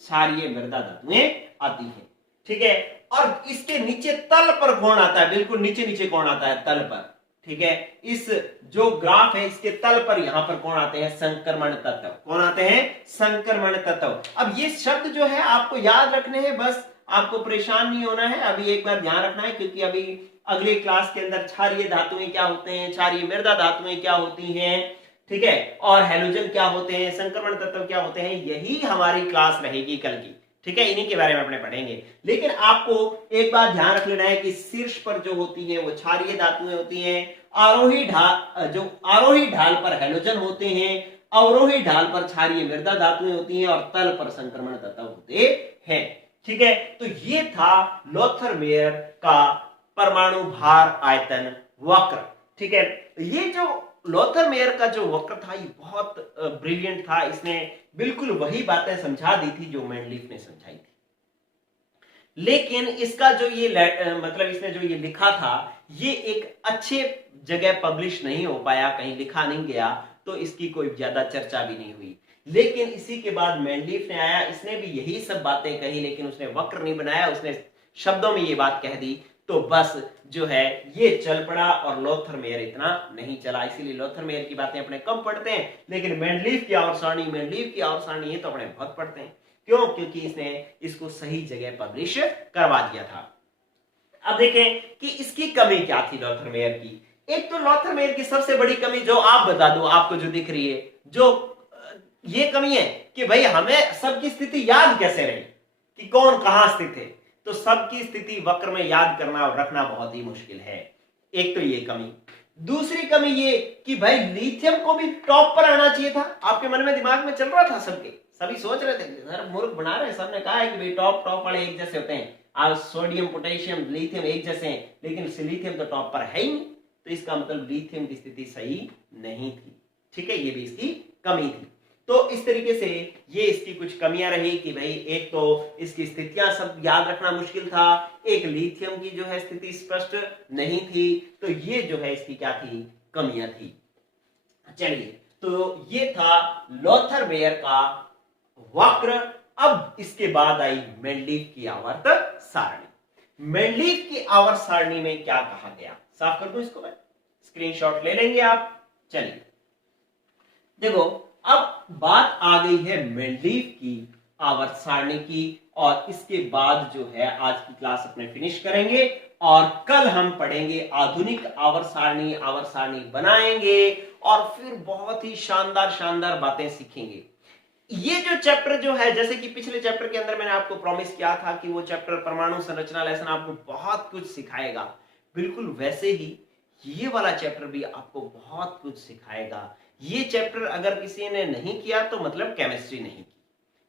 क्षारीय मृदा धातुएं आती हैं। ठीक है, और इसके नीचे तल पर कौन आता है, बिल्कुल नीचे नीचे कौन आता है, तल पर। ठीक है, इस जो ग्राफ है इसके तल पर यहां पर कौन आते हैं, संक्रमण तत्व। कौन आते हैं, संक्रमण तत्व। अब ये शब्द जो है आपको याद रखने हैं, बस आपको परेशान नहीं होना है। अभी एक बार ध्यान रखना है, क्योंकि अभी अगले क्लास के अंदर क्षारीय धातुएं क्या होते हैं, क्षारीय मृदा धातुएं क्या होती हैं, ठीक है, और हैलोजन क्या होते हैं, संक्रमण तत्व क्या होते हैं, यही हमारी क्लास रहेगी कल की। ठीक है, इन्हीं के बारे में अपने पढ़ेंगे। लेकिन आपको एक बात ध्यान रख लेना है कि शीर्ष पर जो होती है वो क्षारीय धातुएं होती हैं, आरोही ढाल पर हैलोजन होते हैं, अवरोही ढाल पर क्षारीय मृदा धातुएं होती हैं, और तल पर संक्रमण तत्व होते हैं। ठीक है, तो ये था लोथर-मेयर का परमाणु भार आयतन वक्र। ठीक है, ये जो लोथर-मेयर का जो वक्र था ये बहुत ब्रिलियंट था। इसने बिल्कुल वही बातें समझा दी थी जो मेंडलीफ ने समझाई थी। लेकिन इसका जो ये मतलब इसने जो ये लिखा था ये एक अच्छे जगह पब्लिश नहीं हो पाया, कहीं लिखा नहीं गया, तो इसकी कोई ज्यादा चर्चा भी नहीं हुई। लेकिन इसी के बाद मेंडलीफ ने आया, इसने भी यही सब बातें कही, लेकिन उसने वक्र नहीं बनाया, उसने शब्दों में ये बात कह दी, तो बस जो है ये चल पड़ा और लोथर-मेयर इतना नहीं चला। इसीलिए लोथर-मेयर की बातें अपने कम पढ़ते हैं, लेकिन मेंडलीफ की आवर्त सारणी ये तो अपने बहुत पढ़ते हैं। क्यों? क्योंकि इसने इसको सही जगह पब्लिश करवा दिया था। अब देखें कि इसकी कमी क्या थी लोथर-मेयर की। एक तो लोथर-मेयर की सबसे बड़ी कमी जो आप बता दो, आपको जो दिख रही है, जो ये कमी है कि भाई हमें सबकी स्थिति याद कैसे रही कि कौन कहां स्थित है। तो सबकी स्थिति वक्र में याद करना और रखना बहुत ही मुश्किल है। एक तो ये कमी। दूसरी कमी ये कि भाई लिथियम को भी टॉप पर आना चाहिए था। आपके मन में दिमाग में चल रहा था, सबके सभी सोच रहे थे सर मूर्ख बना रहे हैं। सबने कहा है कि भाई टॉप वाले एक जैसे होते हैं, आज सोडियम, पोटेशियम, लिथियम एक जैसे हैं, लेकिन लिथियम तो टॉप पर है ही नहीं, तो इसका मतलब लिथियम की स्थिति सही नहीं थी। ठीक है, ये भी इसकी कमी थी। तो इस तरीके से ये इसकी कुछ कमियां रही कि भाई एक तो इसकी स्थितियां सब याद रखना मुश्किल था, एक लिथियम की जो है स्थिति स्पष्ट नहीं थी, तो ये जो है इसकी क्या थी, कमियां थी। चलिए, तो ये था लोथर-मेयर का वक्र। अब इसके बाद आई मेंडलीफ की आवर्त सारणी। मेंडलीफ की आवर्त सारणी में क्या कहा गया, साफ कर दूं इसको, मैं स्क्रीनशॉट ले लेंगे आप। चलिए देखो, अब बात आ गई है मेंडलीफ की आवर्त सारणी की, और इसके बाद जो है आज की क्लास अपने फिनिश करेंगे और कल हम पढ़ेंगे आधुनिक आवर्त सारणी बनाएंगे और फिर बहुत ही शानदार बातें सीखेंगे। ये जो चैप्टर जो है, जैसे कि पिछले चैप्टर के अंदर मैंने आपको प्रॉमिस किया था कि वो चैप्टर परमाणु संरचना लेसन आपको बहुत कुछ सिखाएगा, बिल्कुल वैसे ही ये वाला चैप्टर भी आपको बहुत कुछ सिखाएगा। ये चैप्टर अगर किसी ने नहीं किया तो मतलब केमिस्ट्री नहीं की,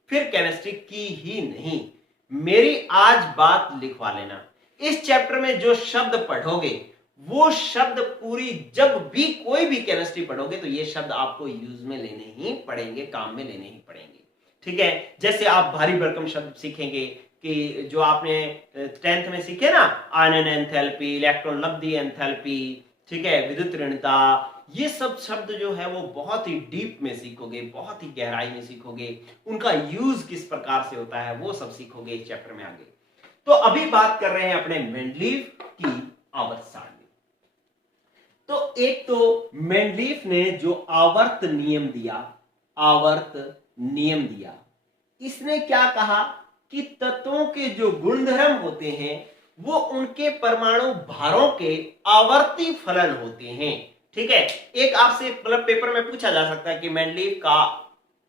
फिर केमिस्ट्री की ही नहीं। मेरी आज बात लिखवा लेना, इस चैप्टर में जो शब्द पढ़ोगे वो शब्द पूरी, जब भी कोई भी केमिस्ट्री पढ़ोगे तो ये शब्द आपको यूज में लेने ही पड़ेंगे, काम में लेने ही पड़ेंगे। ठीक है, जैसे आप भारी भरकम शब्द सीखेंगे कि जो आपने 10th में सीखे ना, आयनन एंथैल्पी, इलेक्ट्रॉन लब्धि एंथैल्पी, ठीक है, विद्युत ऋणता, ये सब शब्द जो है वो बहुत ही डीप में सीखोगे, बहुत ही गहराई में सीखोगे, उनका यूज किस प्रकार से होता है वो सब सीखोगे इस चैप्टर में आगे। तो अभी बात कर रहे हैं अपने मेंडलीफ की आवर्त सारणी। तो एक तो मेंडलीफ ने जो आवर्त नियम दिया, इसने क्या कहा कि तत्वों के जो गुणधर्म होते हैं वो उनके परमाणु भारों के आवर्ती फलन होते हैं। ठीक है, एक आपसे मतलब पेपर में पूछा जा सकता है कि मेंडलीफ का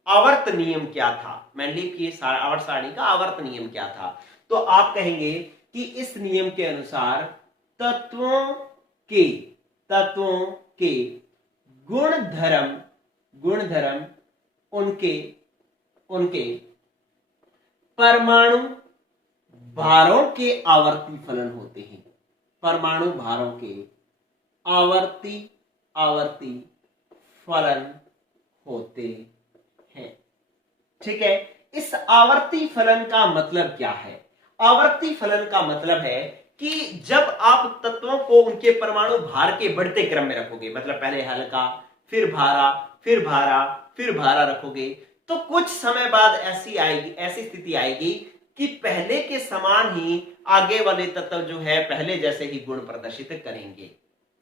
आवर्त नियम क्या था, मेंडलीफ की आवर्त सारणी का आवर्त नियम क्या था। तो आप कहेंगे कि इस नियम के अनुसार तत्वों के गुणधर्म उनके परमाणु भारों के आवर्ती फलन होते हैं। परमाणु भारों के आवर्ती फलन होते हैं। ठीक है, इस आवर्ती फलन का मतलब क्या है? आवर्ती फलन का मतलब है कि जब आप तत्वों को उनके परमाणु भार के बढ़ते क्रम में रखोगे, मतलब पहले हल्का, फिर भारा, फिर भारा, फिर भारा रखोगे, तो कुछ समय बाद ऐसी स्थिति आएगी कि पहले के समान ही आगे वाले तत्व जो है पहले जैसे ही गुण प्रदर्शित करेंगे।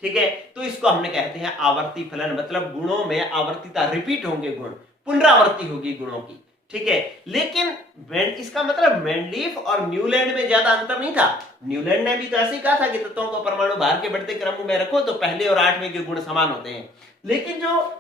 ठीक है, तो इसको हमने कहते हैं आवर्ती फलन, मतलब गुणों में आवर्तिता, रिपीट होंगे गुण, पुनरावृत्ति होगी गुणों की। ठीक है, लेकिन इसका मतलब मेंडलीफ और न्यूलैंड में ज्यादा अंतर नहीं था। न्यूलैंड ने भी तो ऐसे ही कहा था कि तत्वों को परमाणु भार के बढ़ते क्रम में रखो तो पहले और 8वें के गुण समान होते हैं। लेकिन जो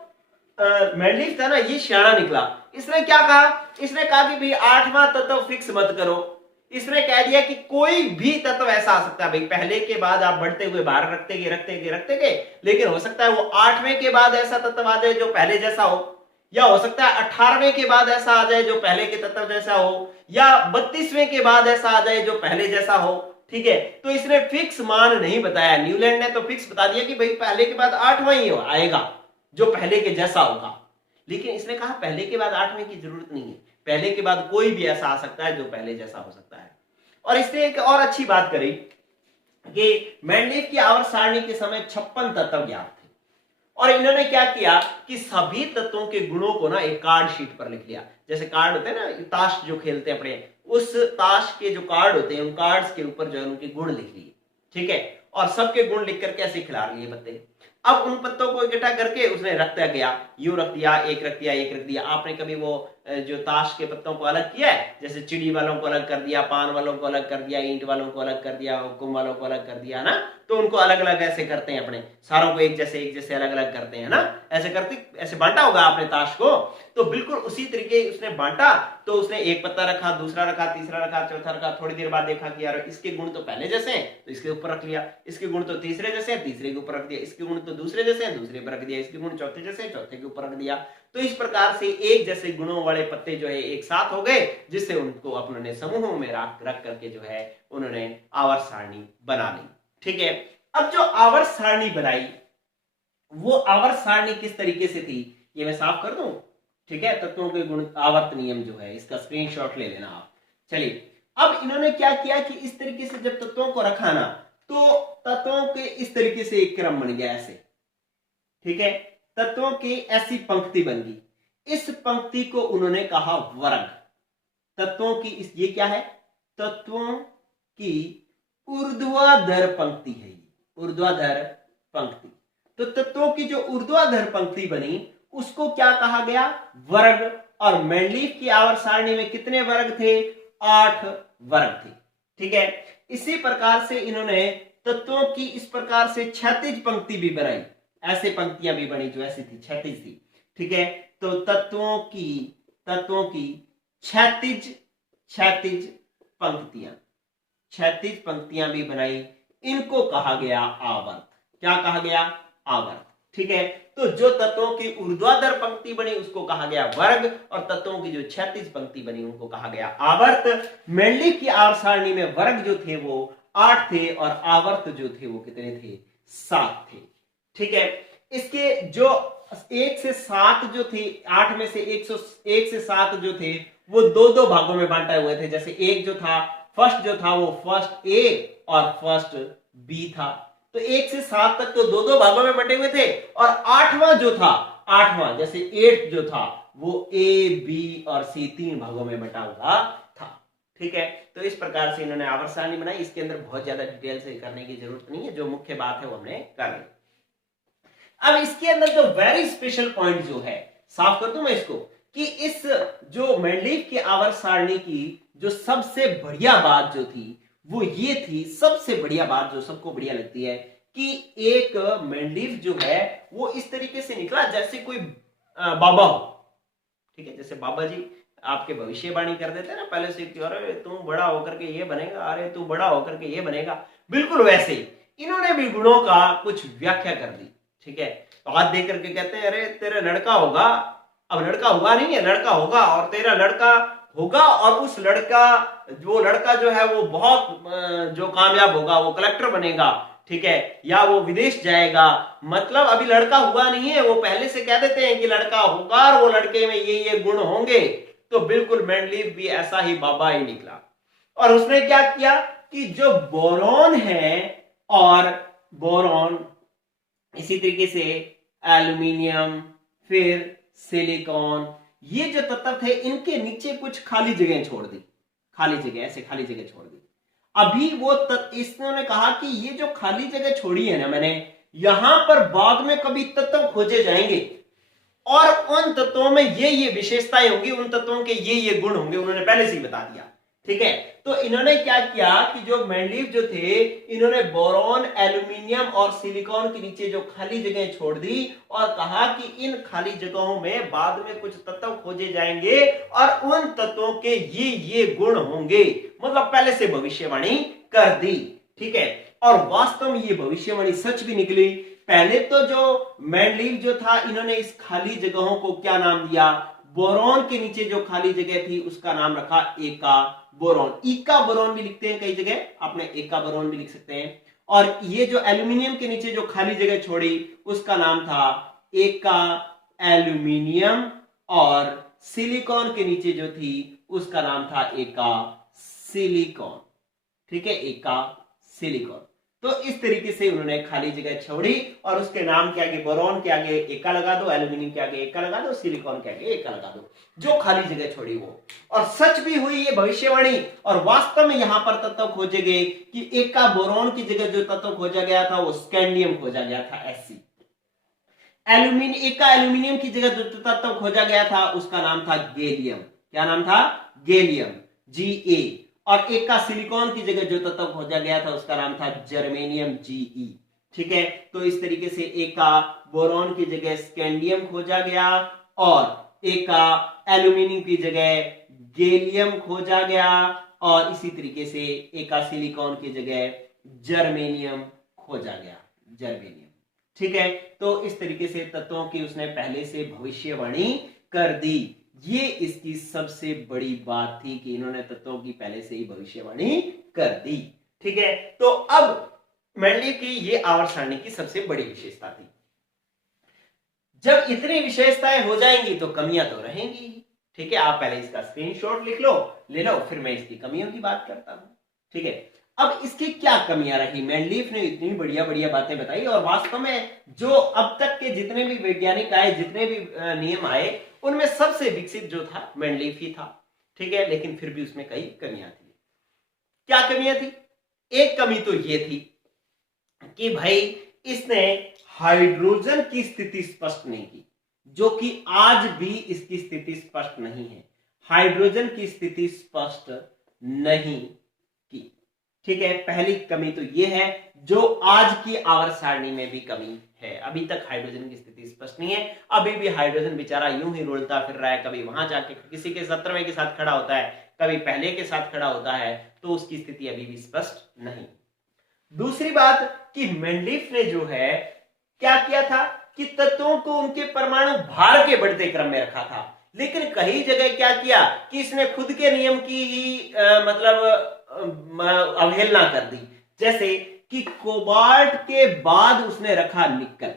मेंडलीफ था ना, ये सियाना निकला। इसने क्या कहा? इसने कहा कि भाई 8वां तत्व फिक्स मत करो। इसने कह दिया कि कोई भी तत्व ऐसा आ सकता है, भाई पहले के बाद आप बढ़ते हुए भार रखते गए, लेकिन हो सकता है वो 8वें के बाद ऐसा तत्व आ जाए जो पहले जैसा हो, या हो सकता है 18वें के बाद ऐसा आ जाए जो पहले के तत्व जैसा हो, या 32वें के बाद ऐसा आ जाए जो पहले जैसा हो। ठीक है, तो इसने फिक्स मान नहीं बताया। न्यूलैंड ने तो फिक्स बता दिया कि भाई पहले के बाद 8वां ही आएगा जो पहले के जैसा होगा। लेकिन इसने कहा पहले के बाद 8वें की जरूरत नहीं है, पहले के बाद कोई भी ऐसा आ सकता है जो पहले जैसा हो सकता है। और इसने एक और अच्छी बात करी कि मेंडलीफ की आवर्त सारणी के समय 56 तत्व ज्ञात थे, और इन्होंने क्या किया कि सभी तत्वों के गुणों को ना एक कार्ड शीट पर लिख लिया। जैसे कार्ड होते हैं ना, ताश जो खेलते हैं अपने, उस ताश के जो कार्ड होते हैं उन कार्ड्स के ऊपर जो है उनके गुण लिख लिए। ठीक है, और सबके गुण लिख करके ऐसे खिला लिए पत्ते। अब उन पत्तों को इकट्ठा करके उसने रखता गया, यूं रख दिया, एक रख दिया, एक रख दिया। आपने कभी वो जो ताश के पत्तों को अलग किया है? जैसे चिड़ी वालों को अलग कर दिया, पान वालों को अलग कर दिया, ईंट वालों को अलग कर दिया, हुक्म वालों को अलग कर दिया ना, तो उनको अलग अलग ऐसे करते हैं, अपने सारों को एक जैसे अलग अलग करते हैं ना, ऐसे करते, ऐसे बांटा होगा आपने ताश को, तो बिल्कुल उसी तरीके उसने बांटा। तो उसने एक पत्ता रखा, दूसरा रखा, तीसरा रखा, चौथा रखा। थोड़ी देर बाद देखा कि यार इसके गुण तो पहले जैसे हैं, तो इसके ऊपर रख लिया। इसके गुण तो तीसरे जैसे हैं, तीसरे के ऊपर रख दिया। इसके गुण तो दूसरे जैसे हैं, दूसरे पर रख दिया। इसके गुण चौथे जैसे हैं, चौथे के ऊपर रख दिया। तो इस प्रकार से एक जैसे गुणों वाले पत्ते जो है एक साथ हो गए, जिससे उनको अपने समूहों में रख करके जो है उन्होंने आवर्त सारणी बना ली। ठीक है, अब जो आवर्त सारणी बनाई, वो आवर्त सारणी किस तरीके से थी ये मैं साफ कर दूं। ठीक है, तत्वों के गुण आवर्त नियम जो है इसका स्क्रीनशॉट ले लेना आप। चलिए, अब इन्होंने क्या किया कि इस तरीके से जब तत्वों को रखा ना, तो तत्वों के इस तरीके से एक क्रम बन गया ऐसे। ठीक है, तत्वों की ऐसी पंक्ति बन गई। इस पंक्ति को उन्होंने कहा वर्ग। तत्वों की ये क्या है? तत्वों की ऊर्ध्वाधर पंक्ति है, ऊर्ध्वाधर पंक्ति। तो तत्वों की जो ऊर्ध्वाधर पंक्ति बनी उसको क्या कहा गया? वर्ग। और मेंडलीफ की आवर्त सारणी में कितने वर्ग थे? 8 वर्ग थे। ठीक है, इसी प्रकार से इन्होंने तत्वों की इस प्रकार से क्षैतिज पंक्ति भी बनाई। ऐसे पंक्तियां भी बनी जो ऐसी थी, क्षैतिज थी। ठीक है, तो तत्वों की क्षैतिज पंक्तियां भी बनाई। इनको कहा गया आवर्त। क्या कहा गया? आवर्त। ठीक है, तो जो तत्वों की ऊर्ध्वाधर पंक्ति बनी उसको कहा गया वर्ग, और तत्वों की जो क्षैतिज पंक्ति बनी उनको कहा गया आवर्त। मेंडलीफ की आवर्त सारणी में वर्ग जो थे वो 8 थे, और आवर्त जो थे वो कितने थे? 7 थे। ठीक है, इसके जो 1 से 7 जो थे, 8 में से 1 से 7 जो थे वो 2-2 भागों में बांटे हुए थे। जैसे एक जो था फर्स्ट जो था वो फर्स्ट ए और फर्स्ट बी था, तो 1 से 7 तक तो 2-2 भागों में बंटे हुए थे। और 8वां जो था, 8वां जैसे 8 जो था वो ए बी और सी 3 भागों में बटा हुआ था। ठीक है, तो इस प्रकार से इन्होंने आवर्त सारणी बनाई। इसके अंदर बहुत ज्यादा डिटेल से करने की जरूरत नहीं है, जो मुख्य बात है वो हमने कर ली। अब इसके अंदर जो वेरी स्पेशल पॉइंट जो है, साफ कर दूं मैं इसको, कि इस जो मेंडलीफ की आवर्त सारणी की जो सबसे बढ़िया बात जो थी वो ये थी, सबसे बढ़िया बात जो सबको बढ़िया लगती है, कि एक मेंडलीफ जो है वो इस तरीके से निकला जैसे कोई बाबा हो। ठीक है, जैसे बाबा जी आपके भविष्यवाणी कर देते हैं ना पहले से, कि अरे तू बड़ा होकर के ये बनेगा, अरे तू बड़ा होकर के ये बनेगा, बिल्कुल वैसे ही इन्होंने भी गुणों का कुछ व्याख्या कर दी। ठीक है, तो हाथ देख करके कहते हैं अरे तेरा लड़का होगा, अब लड़का हुआ नहीं है, लड़का होगा, और तेरा लड़का होगा, और उस लड़का जो है वो बहुत जो कामयाब होगा, वो कलेक्टर बनेगा। ठीक है, या वो विदेश जाएगा। मतलब अभी लड़का हुआ नहीं है, वो पहले से कह देते हैं कि लड़का होगा और वो लड़के में ये गुण होंगे। तो बिल्कुल मेंडलीफ भी ऐसा ही बाबा ही निकला। और उसने क्या किया कि जो बोरॉन है और बोरॉन, इसी तरीके से एल्यूमिनियम, फिर सिलिकॉन, ये जो तत्व थे इनके नीचे कुछ खाली जगह छोड़ दी, खाली जगह, ऐसे खाली जगह छोड़ दी। अभी वो इसने कहा कि ये जो खाली जगह छोड़ी है ना मैंने, यहां पर बाद में कभी तत्व खोजे जाएंगे और उन तत्वों में ये विशेषताएं होंगी, उन तत्वों के ये गुण होंगे, उन्होंने पहले से ही बता दिया। ठीक है, तो इन्होंने क्या किया कि जो मेंडलीफ जो थे, इन्होंने बोरॉन, एल्यूमिनियम और सिलिकॉन के नीचे जो खाली जगह छोड़ दी और कहा कि इन खाली जगहों में बाद में कुछ तत्व खोजे जाएंगे और उन तत्वों के ये गुण होंगे, मतलब पहले से भविष्यवाणी कर दी। ठीक है, और वास्तव में ये भविष्यवाणी सच भी निकली। पहले तो जो मेंडलीफ जो था, इन्होंने इस खाली जगहों को क्या नाम दिया, बोरॉन के नीचे जो खाली जगह थी उसका नाम रखा एका बोरॉन। इका बोरॉन भी लिखते हैं कई जगह, आपने एका बोरॉन भी लिख सकते हैं। और ये जो एल्यूमिनियम के नीचे जो खाली जगह छोड़ी उसका नाम था एका एल्यूमिनियम, और सिलिकॉन के नीचे जो थी उसका नाम था एका सिलिकॉन। ठीक है, एका सिलिकॉन। तो इस तरीके से उन्होंने खाली जगह छोड़ी और उसके नाम के आगे, बोरॉन के आगे एका लगा दो, एल्यूमिनियम के आगे एका लगा दो, सिलिकॉन के आगे एका लगा दो, जो खाली जगह छोड़ी वो। और सच भी हुई ये भविष्यवाणी, और वास्तव में यहां पर तत्व खोजे गए कि एका बोरॉन की जगह जो तत्व खोजा गया था वो स्कैंडियम खोजा गया था, Sc। एका एल्यूमिनियम की जगह जो तत्व खोजा गया था उसका नाम था गैलियम। क्या नाम था? Gallium, Ga। और एका सिलिकॉन की जगह जो तत्व खोजा गया था उसका नाम था जर्मेनियम, Ge। ठीक है, तो इस तरीके से एका बोरॉन की जगह स्कैंडियम खोजा गया और एका एल्यूमिनियम की जगह गैलियम खोजा गया और इसी तरीके से एका सिलिकॉन की जगह जर्मेनियम खोजा गया, जर्मेनियम। ठीक है, तो इस तरीके से तत्वों की उसने पहले से भविष्यवाणी कर दी। ये इसकी सबसे बड़ी बात थी कि इन्होंने तत्वों की पहले से ही भविष्यवाणी कर दी। ठीक है, तो अब मेंडलीफ की ये आवर्त सारणी की सबसे बड़ी विशेषता थी। जब इतनी विशेषताएं हो जाएंगी तो कमियां तो रहेंगी। ठीक है, आप पहले इसका स्क्रीनशॉट लिख लो, ले लो, फिर मैं इसकी कमियों की बात करता हूं। ठीक है, अब इसकी क्या कमियां रही? मेंडलीफ ने इतनी बढ़िया बढ़िया बातें बताई और वास्तव में जो अब तक के जितने भी वैज्ञानिक आए, जितने भी नियम आए, उनमें सबसे विकसित जो था मेंडलीफ ही था। ठीक है, लेकिन फिर भी उसमें कई कमियां थी। क्या कमियां थी? एक कमी तो यह थी कि भाई इसने हाइड्रोजन की स्थिति स्पष्ट नहीं की, जो कि आज भी इसकी स्थिति स्पष्ट नहीं है। हाइड्रोजन की स्थिति स्पष्ट नहीं की। ठीक है, पहली कमी तो यह है, जो आज की आवर्त सारणी में भी कमी है। अभी तक हाइड्रोजन की स्थिति स्पष्ट नहीं है। अभी भी हाइड्रोजन बेचारा यूं ही रुलता फिर रहा है, कभी वहां जाके किसी के 17वें के साथ खड़ा होता है, कभी पहले के साथ खड़ा होता है, तो उसकी स्थिति अभी भी स्पष्ट नहीं। दूसरी बात कि मेंडलीफ ने जो है क्या किया था कि तत्वों को उनके परमाणु भार के बढ़ते क्रम में रखा था, लेकिन कई जगह क्या किया कि इसने खुद के नियम की अवहेलना कर दी। जैसे कि कोबाल्ट के बाद उसने रखा निक्कल,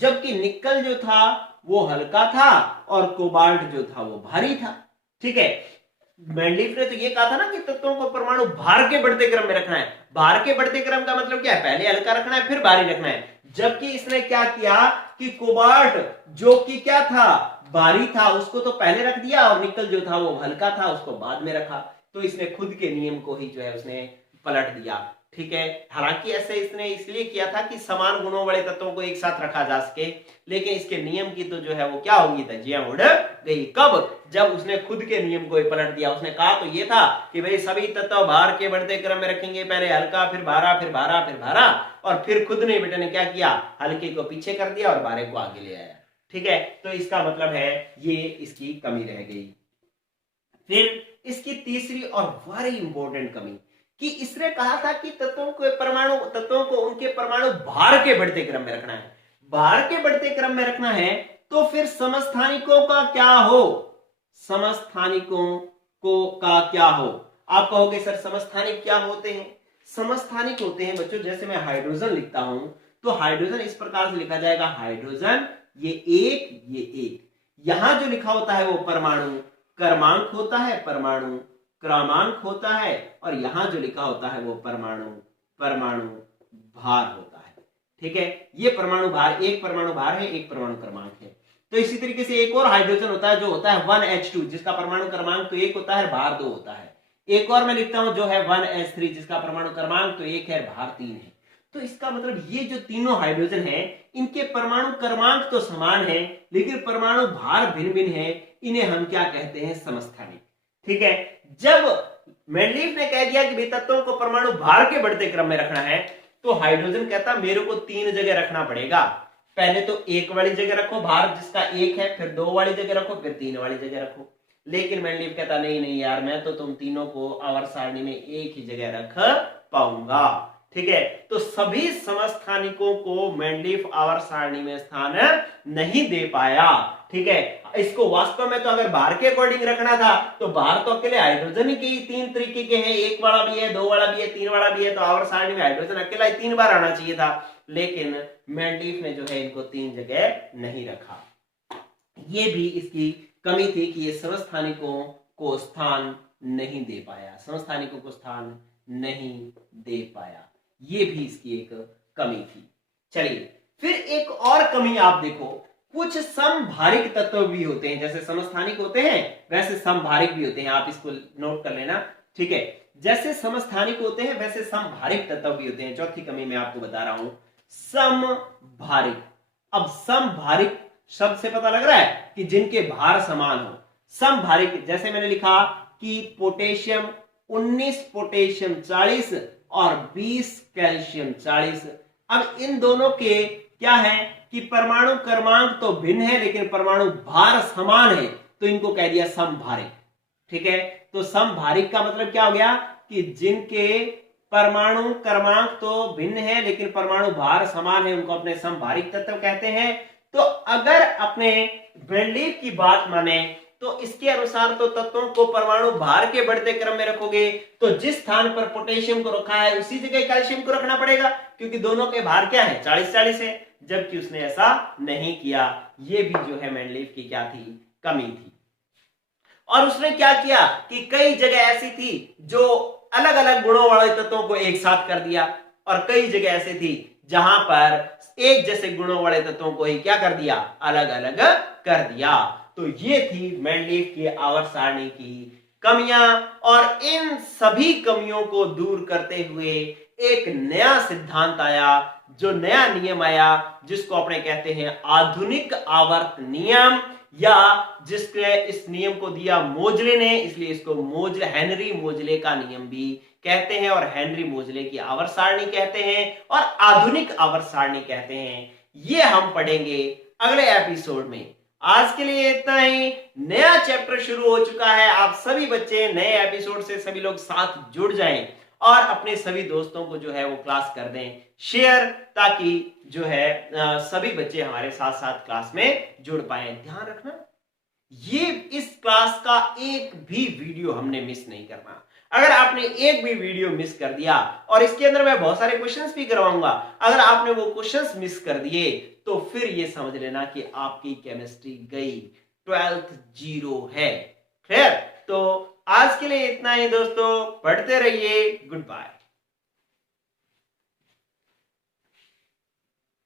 जबकि निक्कल जो था वो हल्का था और कोबाल्ट जो था वो भारी था। ठीक है, मेंडलीफ ने तो ये कहा था ना कि तत्वों को परमाणु भार के बढ़ते क्रम में रखना है। भार के बढ़ते क्रम का मतलब क्या है? पहले हल्का रखना है फिर भारी रखना है। जबकि इसने क्या किया कि कोबाल्ट जो कि क्या था, भारी था, उसको तो पहले रख दिया और निकल जो था वो हल्का था, उसको बाद में रखा। तो इसने खुद के नियम को ही जो है उसने पलट दिया। ठीक है, हालांकि ऐसे इसने इसलिए किया था कि समान गुणों वाले तत्वों को एक साथ रखा जा सके, लेकिन इसके नियम की तो जो है वो क्या होगी, धज्जियां उड़ गई। कब? जब उसने खुद के नियम को ही पलट दिया। उसने कहा तो ये था कि भाई सभी तत्व भार के बढ़ते क्रम में रखेंगे, पहले हल्का फिर भारा फिर भारा फिर भारा, और फिर खुद ने बेटे ने क्या किया, हल्के को पीछे कर दिया और भारे को आगे ले आया। ठीक है, तो इसका मतलब है ये इसकी कमी रह गई। फिर इसकी तीसरी और वेरी इंपॉर्टेंट कमी कि इसने कहा था कि तत्वों को उनके परमाणु भार के बढ़ते क्रम में रखना है। भार के बढ़ते क्रम में रखना है तो फिर समस्थानिकों का क्या हो? समस्थानिकों को का क्या हो? आप कहोगे सर समस्थानिक क्या होते हैं? समस्थानिक होते हैं बच्चों, जैसे मैं हाइड्रोजन लिखता हूं तो हाइड्रोजन इस प्रकार से लिखा जाएगा, हाइड्रोजन ये एक, यहां जो लिखा होता है वो परमाणु क्रमांक होता है, परमाणु क्रमांक होता है और यहां जो लिखा होता है वो परमाणु भार होता है। ठीक है, ये परमाणु भार, एक परमाणु भार है, एक परमाणु क्रमांक है। तो इसी तरीके से एक और हाइड्रोजन होता है जो होता है 1H2, जिसका परमाणु क्रमांक तो 1 होता है, भार 2 होता है। एक और मैं लिखता हूं जो है 1S3, जिसका परमाणु क्रमांक तो 1 है, भार 3 है। तो इसका मतलब ये जो तीनों हाइड्रोजन हैं, इनके परमाणु क्रमांक तो समान है लेकिन परमाणु भार भिन्न भिन्न है। इन्हें हम क्या कहते हैं? समस्थानिक। ठीक है, जब मेंडलीफ ने कह दिया कि भाई तत्वों को परमाणु भार के बढ़ते क्रम में रखना है, तो हाइड्रोजन कहता मेरे को 3 जगह रखना पड़ेगा। पहले तो 1 वाली जगह रखो भार जिसका 1 है, फिर 2 वाली जगह रखो, फिर 3 वाली जगह रखो। लेकिन मेंडलीफ कहता नहीं नहीं यार, मैं तो तुम तीनों को आवर्त सारणी में एक ही जगह रख पाऊंगा। ठीक है, तो सभी समस्थानिकों को मेंडलीफ आवर्त सारणी में स्थान नहीं दे पाया। ठीक है, इसको वास्तव में तो अगर भार के अकॉर्डिंग रखना था तो भार तो अकेले हाइड्रोजन ही के 3 तरीके के हैं, 1 वाला भी है, 2 वाला भी है, 3 वाला भी है। तो आवर्त सारणी में हाइड्रोजन अकेला ही 3 बार आना चाहिए था, लेकिन मेंडलीफ ने जो है इनको 3 जगह नहीं रखा। ये भी इसकी कमी थी कि ये समस्थानिकों को स्थान नहीं दे पाया, समस्थानिकों को स्थान नहीं दे पाया। ये भी इसकी एक कमी थी। चलिए, फिर एक और कमी आप देखो, कुछ समभारिक तत्व भी होते हैं, जैसे समस्थानिक होते हैं वैसे समभारिक भी होते हैं। आप इसको नोट कर लेना। ठीक है, जैसे समस्थानिक होते हैं वैसे समभारिक तत्व भी होते हैं। चौथी कमी मैं आपको बता रहा हूं, समभारिक। अब समभारिक शब्द से पता लग रहा है कि जिनके भार समान हो। समभारिक, जैसे मैंने लिखा कि पोटेशियम 19 पोटेशियम 40 और 20 कैल्शियम 40। अब इन दोनों के क्या है कि परमाणु क्रमांक तो भिन्न है लेकिन परमाणु भार समान है, तो इनको कह दिया समभारिक। ठीक है, तो समभारिक का मतलब क्या हो गया कि जिनके परमाणु क्रमांक तो भिन्न है लेकिन परमाणु भार समान है, उनको अपने समभारिक तत्व कहते हैं। तो अगर अपने मेंडलीफ की बात माने तो इसके अनुसार तो तत्वों को परमाणु भार के बढ़ते क्रम में रखोगे तो जिस स्थान पर पोटेशियम को रखा है उसी जगह कैल्शियम को रखना पड़ेगा, क्योंकि दोनों के भार क्या है? 40-40 है। जबकि उसने ऐसा नहीं किया। ये भी जो है मेंडलीफ की क्या थी? कमी थी। और उसने क्या किया कि कई जगह ऐसी थी जो अलग अलग गुणों वाले तत्वों को एक साथ कर दिया, और कई जगह ऐसी थी जहां पर एक जैसे गुणों वाले तत्वों को ही क्या कर दिया? अलग अलग कर दिया। तो ये थी मेंडलीफ की आवर्त सारणी की कमियां, और इन सभी कमियों को दूर करते हुए एक नया सिद्धांत आया, जो नया नियम आया जिसको अपने कहते हैं आधुनिक आवर्त नियम, या जिसके इस नियम को दिया मोजले ने, इसलिए इसको हेनरी मोजले का नियम भी कहते हैं, और हेनरी मोजले की आवर्त सारणी कहते हैं, और आधुनिक आवर्त सारणी कहते हैं। ये हम पढ़ेंगे अगले एपिसोड में। आज के लिए इतना ही। नया चैप्टर शुरू हो चुका है। आप सभी बच्चे नए एपिसोड से सभी लोग साथ जुड़ जाएं और अपने सभी दोस्तों को जो है वो क्लास कर दें शेयर, ताकि जो है सभी बच्चे हमारे साथ साथ क्लास में जुड़ पाए। ध्यान रखना, ये इस क्लास का एक भी वीडियो हमने मिस नहीं करना। अगर आपने एक भी वीडियो मिस कर दिया, और इसके अंदर मैं बहुत सारे क्वेश्चंस भी करवाऊंगा, अगर आपने वो क्वेश्चंस मिस कर दिए तो फिर ये समझ लेना कि आपकी केमिस्ट्री गई, 12th 0 है। क्लियर? तो आज के लिए इतना ही दोस्तों, पढ़ते रहिए। Good bye.